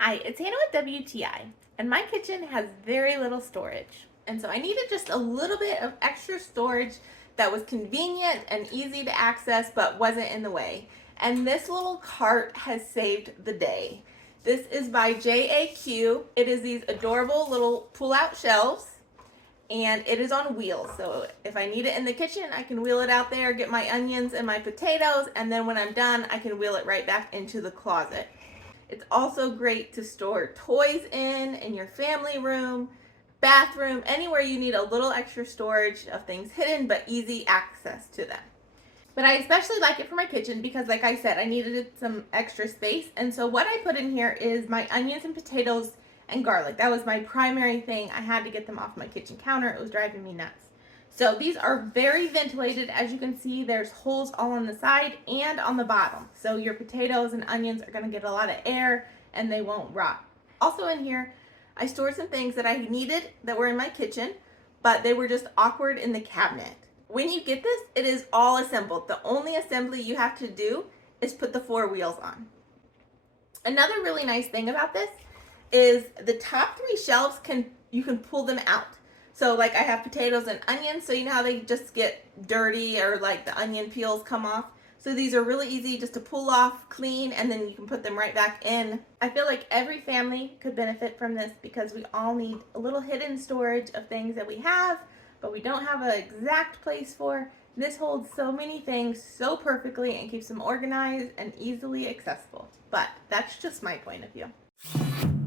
Hi, it's Hannah with WTI, and my kitchen has very little storage. And so I needed just a little bit of extra storage that was convenient and easy to access but wasn't in the way. And this little cart has saved the day. This is by JAQ. It is these adorable little pull-out shelves, and it is on wheels. So if I need it in the kitchen, I can wheel it out there, get my onions and my potatoes, and then when I'm done, I can wheel it right back into the closet. It's also great to store toys in your family room, bathroom, anywhere you need a little extra storage of things hidden but easy access to them. But I especially like it for my kitchen because, like I said, I needed some extra space. And so what I put in here is my onions and potatoes and garlic. That was my primary thing. I had to get them off my kitchen counter. It was driving me nuts. So these are very ventilated. As you can see, there's holes all on the side and on the bottom. So your potatoes and onions are going to get a lot of air and they won't rot. Also in here, I stored some things that I needed that were in my kitchen, but they were just awkward in the cabinet. When you get this, it is all assembled. The only assembly you have to do is put the 4 wheels on. Another really nice thing about this is the top 3 shelves you can pull them out. So like I have potatoes and onions, so you know how they just get dirty or like the onion peels come off. So these are really easy just to pull off, clean, and then you can put them right back in. I feel like every family could benefit from this because we all need a little hidden storage of things that we have, but we don't have an exact place for. This holds so many things so perfectly and keeps them organized and easily accessible. But that's just my point of view.